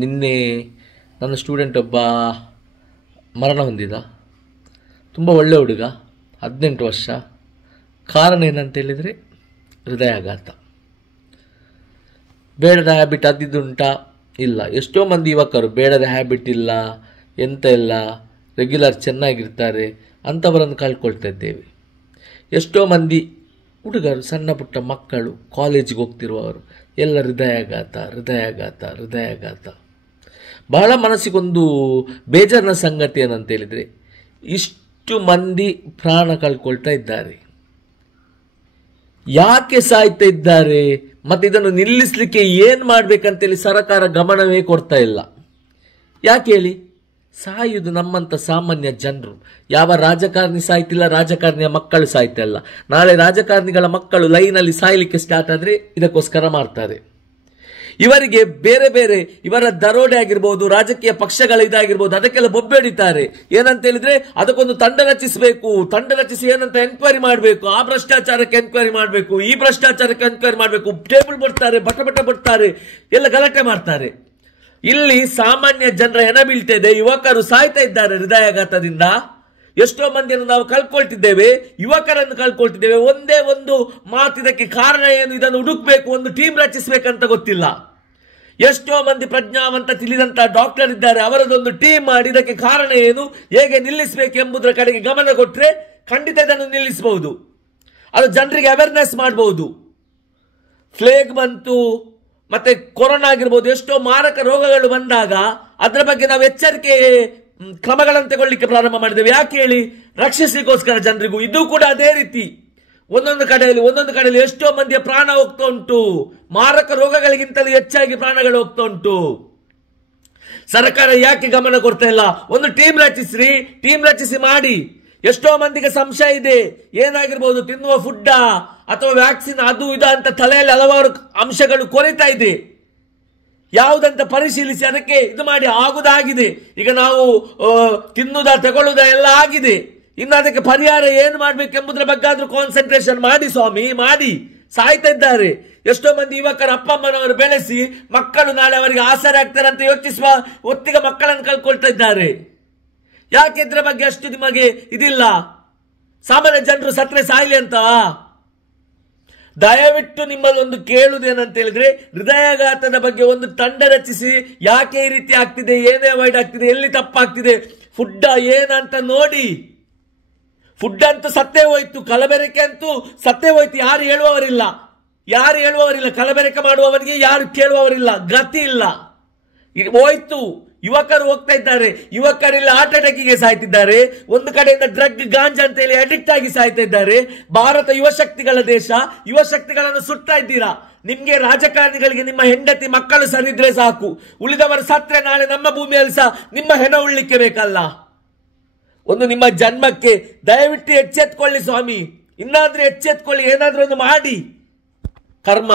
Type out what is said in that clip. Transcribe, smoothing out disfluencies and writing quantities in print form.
ನಿನ್ನೆ ನನ್ನ ಸ್ಟೂಡೆಂಟ್ ಒಬ್ಬ ಮರಣ ಹೊಂದಿದ. ತುಂಬ ಒಳ್ಳೆ ಹುಡುಗ, 18 ವರ್ಷ. ಕಾರಣ ಏನಂತ ಹೇಳಿದರೆ ಹೃದಯಾಘಾತ. ಬೇಡದ ಹ್ಯಾಬಿಟ್ ಅದಿದ್ದುಂಟಾ? ಇಲ್ಲ. ಎಷ್ಟೋ ಮಂದಿ ಯುವಕರು ಬೇಡದ ಹ್ಯಾಬಿಟ್ ಇಲ್ಲ, ಎಂತ ಇಲ್ಲ, ರೆಗ್ಯುಲರ್ ಚೆನ್ನಾಗಿರ್ತಾರೆ, ಅಂಥವರನ್ನು ಕಳ್ಕೊಳ್ತಾ ಇದ್ದೇವೆ. ಎಷ್ಟೋ ಮಂದಿ ಹುಡುಗರು, ಸಣ್ಣ ಪುಟ್ಟ ಮಕ್ಕಳು, ಕಾಲೇಜಿಗೆ ಹೋಗ್ತಿರುವವರು ಎಲ್ಲ ಹೃದಯಾಘಾತ ಹೃದಯಾಘಾತ ಹೃದಯಾಘಾತ. ಬಹಳ ಮನಸ್ಸಿಗೊಂದು ಬೇಜಾರಿನ ಸಂಗತಿ ಏನಂತ ಹೇಳಿದರೆ, ಇಷ್ಟು ಮಂದಿ ಪ್ರಾಣ ಕಳ್ಕೊಳ್ತಾ ಇದ್ದಾರೆ. ಯಾಕೆ ಸಾಯ್ತಾ ಇದ್ದಾರೆ ಮತ್ತು ಇದನ್ನು ನಿಲ್ಲಿಸಲಿಕ್ಕೆ ಏನು ಮಾಡಬೇಕಂತೇಳಿ ಸರ್ಕಾರ ಗಮನವೇ ಕೊಡ್ತಾ ಇಲ್ಲ. ಯಾಕೆ ಹೇಳಿ? ಸಾಯುವುದು ನಮ್ಮಂಥ ಸಾಮಾನ್ಯ ಜನರು. ಯಾವ ರಾಜಕಾರಣಿ ಸಾಯ್ತಿಲ್ಲ, ರಾಜಕಾರಣಿಯ ಮಕ್ಕಳು ಸಾಯ್ತಾ ಇಲ್ಲ. ನಾಳೆ ರಾಜಕಾರಣಿಗಳ ಮಕ್ಕಳು ಲೈನಲ್ಲಿ ಸಾಯಲಿಕ್ಕೆ ಸ್ಟಾರ್ಟ್ ಆದರೆ ಇದಕ್ಕೋಸ್ಕರ ಮಾಡ್ತಾರೆ. ಇವರಿಗೆ ಬೇರೆ ಬೇರೆ ಇವರ ದರೋಡೆ ಆಗಿರ್ಬೋದು, ರಾಜಕೀಯ ಪಕ್ಷಗಳ ಇದಾಗಿರ್ಬೋದು, ಅದಕ್ಕೆಲ್ಲ ಬೊಬ್ಬೆ ಹೊಡಿತಾರೆ. ಏನಂತ ಹೇಳಿದ್ರೆ ಅದಕ್ಕೊಂದು ತಂಡ ರಚಿಸಬೇಕು, ತಂಡ ರಚಿಸಿ ಏನಂತ ಎನ್ಕ್ವೈರಿ ಮಾಡಬೇಕು, ಆ ಭ್ರಷ್ಟಾಚಾರಕ್ಕೆ ಎನ್ಕ್ವೈರಿ ಮಾಡಬೇಕು, ಈ ಭ್ರಷ್ಟಾಚಾರಕ್ಕೆ ಎನ್ಕ್ವೈರಿ ಮಾಡಬೇಕು, ಟೇಬಲ್ ಬಿಡ್ತಾರೆ, ಬಟ ಬಿಡ್ತಾರೆ, ಎಲ್ಲ ಗಲಾಟೆ ಮಾಡ್ತಾರೆ. ಇಲ್ಲಿ ಸಾಮಾನ್ಯ ಜನರ ಹೆಣ ಬೀಳ್ತಾ ಇದೆ, ಯುವಕರು ಸಾಯ್ತಾ ಇದ್ದಾರೆ ಹೃದಯಾಘಾತದಿಂದ. ಎಷ್ಟೋ ಮಂದಿಯನ್ನು ನಾವು ಕಳ್ಕೊಳ್ತಿದ್ದೇವೆ, ಯುವಕರನ್ನು ಕಳ್ಕೊಳ್ತಿದ್ದೇವೆ. ಒಂದೇ ಒಂದು ಮಾತಿದಕ್ಕೆ ಕಾರಣ ಏನು, ಇದನ್ನು ಹುಡುಕ್ಬೇಕು, ಒಂದು ಟೀಮ್ ರಚಿಸಬೇಕಂತ ಗೊತ್ತಿಲ್ಲ. ಎಷ್ಟೋ ಮಂದಿ ಪ್ರಜ್ಞಾವಂತ ತಿಳಿದಂತ ಡಾಕ್ಟರ್ ಇದ್ದಾರೆ, ಅವರದೊಂದು ಟೀಮ್ ಮಾಡಿ ಇದಕ್ಕೆ ಕಾರಣ ಏನು, ಹೇಗೆ ನಿಲ್ಲಿಸಬೇಕು ಎಂಬುದರ ಕಡೆಗೆ ಗಮನ ಕೊಟ್ಟರೆ ಖಂಡಿತ ಇದನ್ನು ನಿಲ್ಲಿಸಬಹುದು. ಅದು ಜನರಿಗೆ ಅವೇರ್ನೆಸ್ ಮಾಡಬಹುದು. ಫ್ಲೇಗ್ ಬಂತು, ಮತ್ತೆ ಕೊರೋನಾ ಆಗಿರ್ಬೋದು, ಎಷ್ಟೋ ಮಾರಕ ರೋಗಗಳು ಬಂದಾಗ ಅದರ ಬಗ್ಗೆ ನಾವು ಎಚ್ಚರಿಕೆ ಕ್ರಮಗಳನ್ನು ತಗೊಳ್ಳಿಕ್ಕೆ ಪ್ರಾರಂಭ ಮಾಡಿದ್ದೇವೆ. ಯಾಕೆ ಹೇಳಿ? ರಕ್ಷಿಸಲಿಕ್ಕೋಸ್ಕರ ಜನರಿಗೂ. ಇದು ಕೂಡ ಅದೇ ರೀತಿ. ಒಂದೊಂದು ಕಡೆಯಲ್ಲಿ ಎಷ್ಟೋ ಮಂದಿಯ ಪ್ರಾಣ ಹೋಗ್ತಾ ಉಂಟು. ಮಾರಕ ರೋಗಗಳಿಗಿಂತಲೂ ಹೆಚ್ಚಾಗಿ ಪ್ರಾಣಗಳು ಹೋಗ್ತಾ ಉಂಟು. ಸರ್ಕಾರ ಯಾಕೆ ಗಮನ ಕೊಡ್ತಾ ಇಲ್ಲ? ಒಂದು ಟೀಮ್ ರಚಿಸ್ರಿ, ಟೀಮ್ ರಚಿಸಿ ಮಾಡಿ. ಎಷ್ಟೋ ಮಂದಿಗೆ ಸಂಶಯ ಇದೆ, ಏನಾಗಿರ್ಬೋದು, ತಿನ್ನುವ ಫುಡ್ಡ ಅಥವಾ ವ್ಯಾಕ್ಸಿನ್ ಅದು ಇದು ಅಂತ ತಲೆಯಲ್ಲಿ ಹಲವಾರು ಅಂಶಗಳು ಕೊರಿತಾ ಇದೆ. ಯಾವುದಂತ ಪರಿಶೀಲಿಸಿ ಅದಕ್ಕೆ ಇದು ಮಾಡಿ. ಆಗುದಾಗಿದೆ. ಈಗ ನಾವು ತಿನ್ನುವುದ ತಗೊಳ್ಳುವುದ ಎಲ್ಲ ಆಗಿದೆ. ಇನ್ನು ಅದಕ್ಕೆ ಪರಿಹಾರ ಏನು ಮಾಡಬೇಕೆಂಬುದರ ಬಗ್ಗೆ ಆದ್ರೂ ಕಾನ್ಸಂಟ್ರೇಷನ್ ಮಾಡಿ ಸ್ವಾಮಿ, ಮಾಡಿ. ಸಾಯ್ತಾ ಇದ್ದಾರೆ ಎಷ್ಟೋ ಮಂದಿ ಯುವಕರ ಅಪ್ಪ ಅಮ್ಮನವರು ಬೆಳೆಸಿ ಮಕ್ಕಳು ನಾಳೆ ಅವರಿಗೆ ಆಸರೆ ಆಗ್ತಾರೆ ಅಂತ ಯೋಚಿಸುವ ಹೊತ್ತಿಗೆ ಮಕ್ಕಳನ್ನು ಕಳ್ಕೊಳ್ತಾ ಇದ್ದಾರೆ. ಯಾಕೆ ಇದ್ರ ಬಗ್ಗೆ ಅಷ್ಟು ನಿಮಗೆ ಇದಿಲ್ಲ? ಸಾಮಾನ್ಯ ಜನರು ಸತ್ರೆ ಸಾಯ್ಲಿ ಅಂತ. ದಯವಿಟ್ಟು ನಿಮ್ಮಲ್ಲಿ ಒಂದು ಕೇಳುವುದೇನಂತ ಹೇಳಿದ್ರೆ, ಹೃದಯಾಘಾತದ ಬಗ್ಗೆ ಒಂದು ತಂಡ ರಚಿಸಿ, ಯಾಕೆ ಈ ರೀತಿ ಆಗ್ತಿದೆ, ಏನೇ ಅವಾಯ್ಡ್ ಆಗ್ತಿದೆ, ಎಲ್ಲಿ ತಪ್ಪಾಗ್ತಿದೆ, ಫುಡ್ ಏನಂತ ನೋಡಿ. ಫುಡ್ ಅಂತೂ ಸತ್ತೇ ಹೋಯ್ತು, ಕಲಬೆರಕೆ ಅಂತೂ ಸತ್ತೇ ಹೋಯ್ತು. ಯಾರು ಹೇಳುವವರಿಲ್ಲ. ಕಲಬೆರಕೆ ಮಾಡುವವನಿಗೆ ಯಾರು ಕೇಳುವವರಿಲ್ಲ, ಗತಿ ಇಲ್ಲ, ಹೋಯ್ತು. ಯುವಕರು ಹೋಗ್ತಾ ಇದ್ದಾರೆ, ಯುವಕರೆಲ್ಲ ಹಾರ್ಟ್ ಅಟ್ಯಾಕಿಗೆ ಸಾಯ್ತಿದ್ದಾರೆ. ಒಂದು ಕಡೆಯಿಂದ ಡ್ರಗ್ ಗಾಂಜಾ ಅಂತ ಹೇಳಿ ಅಡಿಕ್ಟ್ ಆಗಿ ಸಾಯ್ತಾ ಇದ್ದಾರೆ. ಭಾರತ ಯುವಶಕ್ತಿಗಳ ದೇಶ, ಯುವಶಕ್ತಿಗಳನ್ನು ಸುತ್ತಾ ಇದ್ದೀರಾ. ನಿಮ್ಗೆ ರಾಜಕಾರಣಿಗಳಿಗೆ ನಿಮ್ಮ ಹೆಂಡತಿ ಮಕ್ಕಳು ಸರಿದ್ರೆ ಸಾಕು, ಉಳಿದವರು ಸತ್ರೆ ನಾಳೆ ನಮ್ಮ ಭೂಮಿಯಲ್ಲಿ ಸಹ ನಿಮ್ಮ ಹೆಣ ಉಳ್ಳಿಕ್ಕೆ ಬೇಕಲ್ಲ. ಒಂದು ನಿಮ್ಮ ಜನ್ಮಕ್ಕೆ ದಯವಿಟ್ಟು ಎಚ್ಚೆತ್ಕೊಳ್ಳಿ ಸ್ವಾಮಿ, ಇನ್ನಾದ್ರೂ ಎಚ್ಚೆತ್ಕೊಳ್ಳಿ, ಏನಾದ್ರೂ ಒಂದು ಮಾಡಿ. ಕರ್ಮ